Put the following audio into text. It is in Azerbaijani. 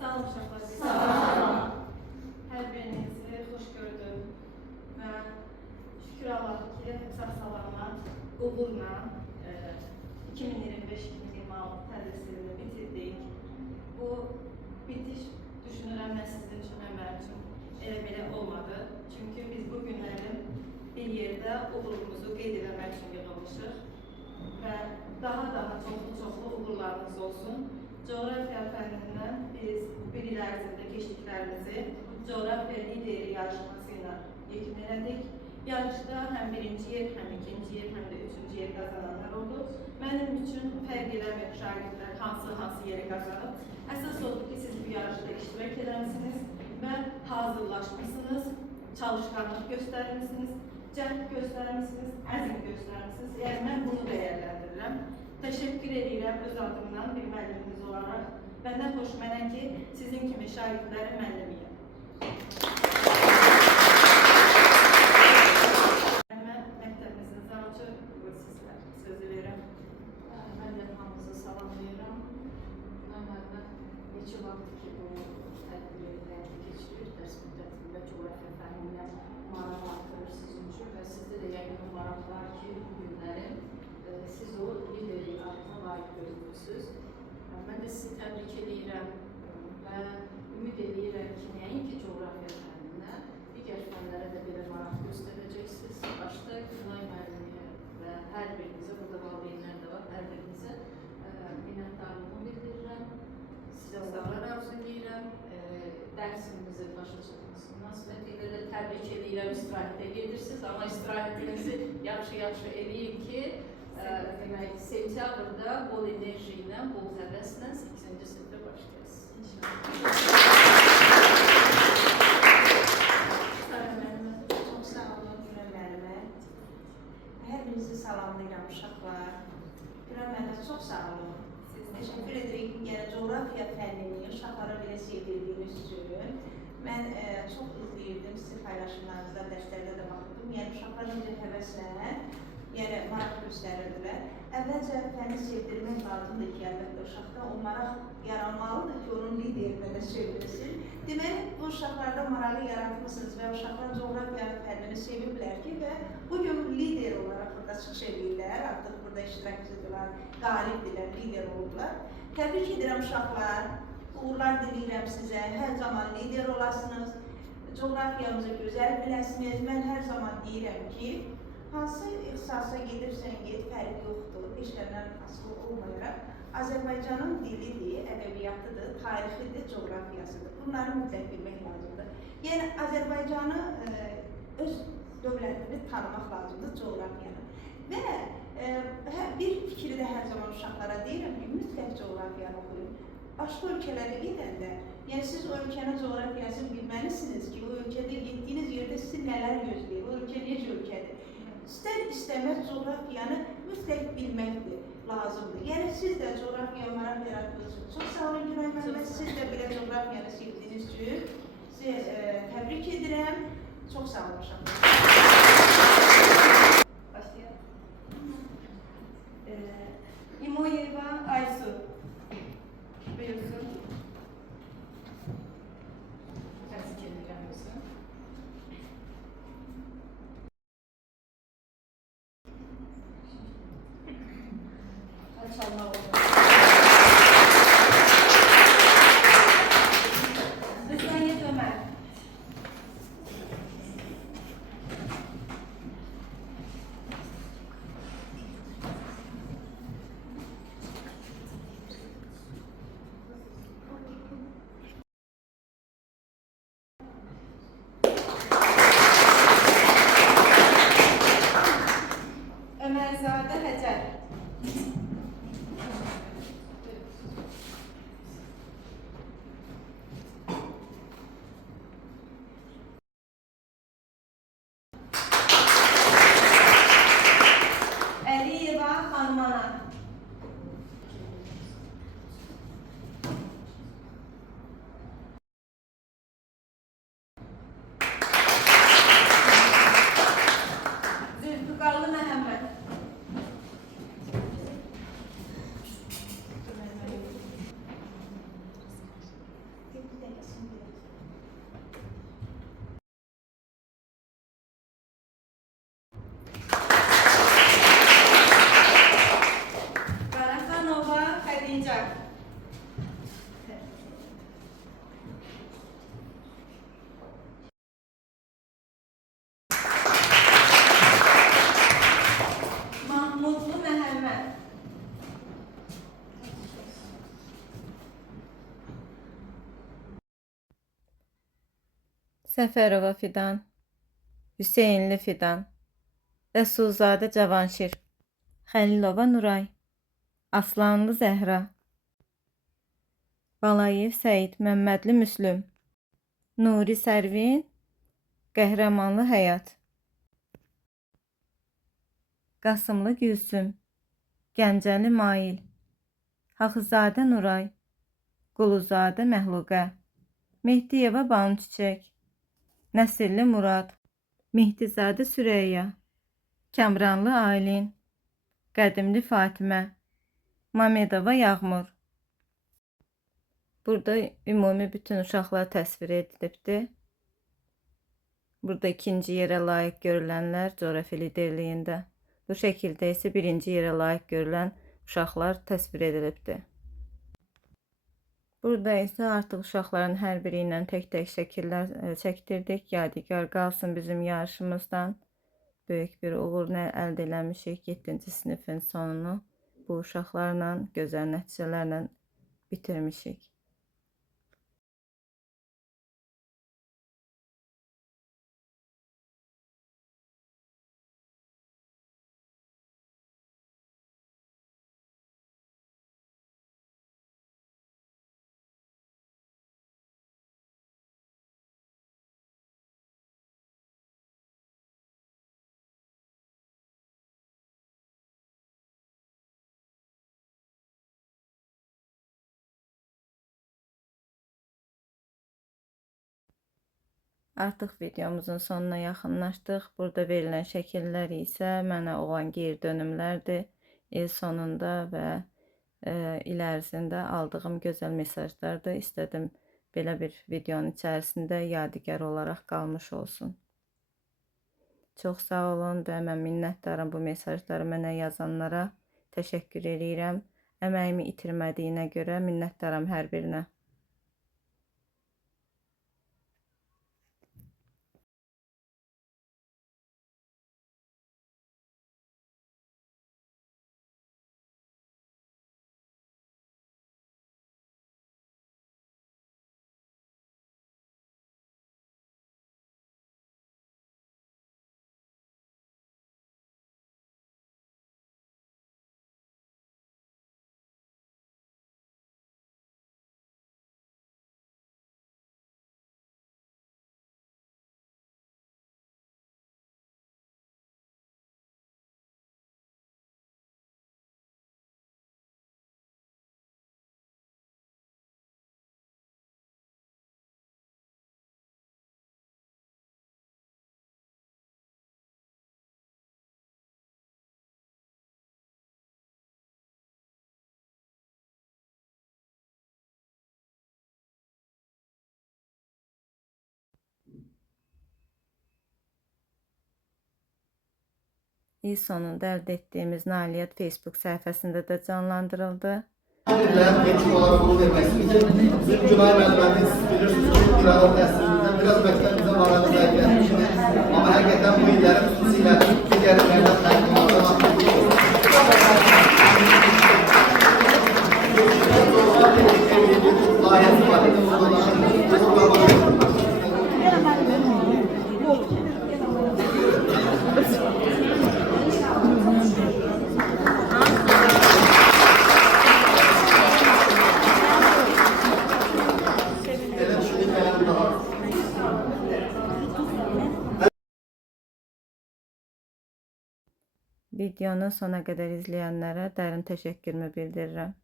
Sağ olun uşaqlar. Sağ olun. Hər birinizi xoş gördüm və şükür Allah ki, sağ-salamat, uğurla 2025-2026 tədris ilini bitirdik. Bu bitiş düşünürəm mən sizin üçün və mənim üçün elə belə olmadı. Çünki biz bu günlərin bir yerdə uğurumuzu qeyd etmək üçün yığılmışıq və daha çoxlu uğurlarınız olsun. Coğrafya fənnindən biz bir il ərzində keçdiklərimizi coğrafya lideri yarışması ilə yekun elədik. Yarışda həm birinci yer, həm ikinci yer, həm də üçüncü yer qazananlar oldu. Mənim üçün fərq eləmir şagirdlər hansı yeri qazanıb. Əsas oldu ki, siz bu yarışda iştirak edəmisiniz və hazırlaşmışsınız, çalışqanlıq göstərmişsiniz, cəhd göstərmişsiniz, əzm göstərmişsiniz. Yəni, mən bunu dəyərləndirirəm. Təşəkkür edirəm öz adımdan bir müəllimimiz olaraq. Məndən xoş mənə ki, sizin kimi şagirdlərin müəllimiyəm. Məktəbimizin zavcı sizlər sözü verirəm. Mən də hamınızı salamlayıram. Mən neçə vaxt ki, bu tədbirləri keçirir, dərs müddətində coğrafya fənnindən maraq artırır sizin üçün və sizdə də yəqin o maraq var ki, bu günlərin siz o liderlik adına layiq görülürsünüz. Mən də sizi təbrik edirəm və ümid edirəm ki, nəinki coğrafya fənninə, digər fənlərə də belə maraq göstərəcəksiniz. Başda Günay müəllimiyə və hər birinizə, burada valideynlər də var, hər birinizə minnətdarlığımı bildirirəm. Sizə uğurlar arzu edirəm. Dərsimizi başa çatmasını münasibət ilə təbrik edirəm. İstirahətə gedirsiniz, amma istirahətinizi yaxşı eləyin ki, demək, sentyabrda bol enerji ilə, bol həvəslə 8-ci sinifdə başlayasınız. Çox sağ olun Günay müəllimə. Hər birinizi salamlayıram uşaqlar. Günay müəllimə çox sağ olun. Təşəkkür edirik. Yəni, coğrafya fənnini uşaqlara belə sevdirdiyiniz üçün. Mən çox izləyirdim, sizin paylaşımlarınızda, dərslərdə də baxırdım. Yəni, uşaqlar necə həvəslə, yəni maraq göstərirdilər. Əvvəlcə fənni sevdirmək lazımdır ki, əlbəttə uşaqda o maraq yaranmalıdır ki, onun liderinə də çevrilsin. Deməli, bu uşaqlarda marağı yaratmışsınız və uşaqlar coğrafya fənnini seviblər ki, və bugün lider olaraq burada çıxış edirlər, artıq burada iştirakçıdırlar, qalibdirlər, lider olurlar. Təbrik edirəm uşaqlar, uğurlar diləyirəm sizə, hər zaman lider olasınız, coğrafiyamızı gözəl biləsiniz. Mən hər zaman deyirəm ki, hansı ixtisasa gedirsən, fərqi yoxdur, işlərdən asılı olmayaraq. Azərbaycanın dilidir, ədəbiyyatıdır, tarixidir, coğrafiyasıdır. Bunları mütləq bilmək lazımdır. Yəni, Azərbaycanı öz dövlətini tanımaq lazımdır, coğrafiyanı. Və bir fikri də hər zaman uşaqlara deyirəm ki, mütləq coğrafiyanı oxuyun. Başqa ölkələrə gedəndə, yəni siz o ölkənin coğrafiyasını bilməlisiniz ki, o ölkədə getdiyiniz yerdə sizi nələr gözləyir, o ölkə necə ölkədir. İstər-istəməz coğrafiyanı mütləq bilməkdir, lazımdır. Yəni, siz də coğrafiyaya maraq yaratdığınız çox sağ olun Günay müəllimə, siz də belə coğrafiyanı sevdiyiniz üçün sizi təbrik edirəm. Çox sağ olun uşaqlar. Başlayalım. İmoyeva Aysu. Buyursun. Təbrik edirəm özüm. Çalmaq olur. Rızaiyet Ömer. Səfərova Fidan, Hüseynli Fidan, Rəsulzadə Cavanşir, Xəlilova Nuray, Aslanlı Zəhra, Balayev Səid, Məmmədli Müslüm, Nuri Sərvin, Qəhrəmanlı Həyat, Qasımlı Gülsüm, Gəncəli Mail, Hafızadə Nuray, Quluzadə Məxluqə, Mehdiyeva Banu Çiçək, Nəsirli Murad, Mehdizadə Süreyya, Kəmranlı Aylin, Qədimli Fatimə, Mamedova Yağmur. Burada ümumi bütün uşaqlar təsvir edilibdir. Burada ikinci yerə layiq görülənlər coğrafi liderliyində. Bu şəkildə isə birinci yerə layiq görülən uşaqlar təsvir edilibdir. Burada isə artıq uşaqların hər biri ilə tək-tək şəkillər çəkdirdik. Yadigar qalsın bizim yarışımızdan. Böyük bir uğur əldə eləmişik. 7-ci sinifin sonunu bu uşaqlarla gözəl nəticələrlə bitirmişik. Artıq videomuzun sonuna yaxınlaşdıq. Burada verilən şəkillər isə mənə olan geri dönümlərdir. İl sonunda və il ərzində aldığım gözəl mesajlardır. İstədim belə bir videonun içərisində yadigar olaraq qalmış olsun. Çox sağ olun və mən minnətdaram bu mesajları mənə yazanlara. Təşəkkür edirəm. Əməyimi itirmədiyinə görə minnətdaram hər birinə. İl sonunda əldə etdiyimiz nailiyyət Facebook səhifəsində də canlandırıldı. Geçim olarak bunu vermek için bizim Günay müəllimimiz bilirsiniz ki, bir ara təhsilimizdən biraz məktəbimizə maraqlı zəiflətmişdi. Amma həqiqətən bu illərin xüsusilə digər illərdən fərqli layihəsi var. Videonu sona qədər izləyənlərə dərin təşəkkürümü bildirirəm.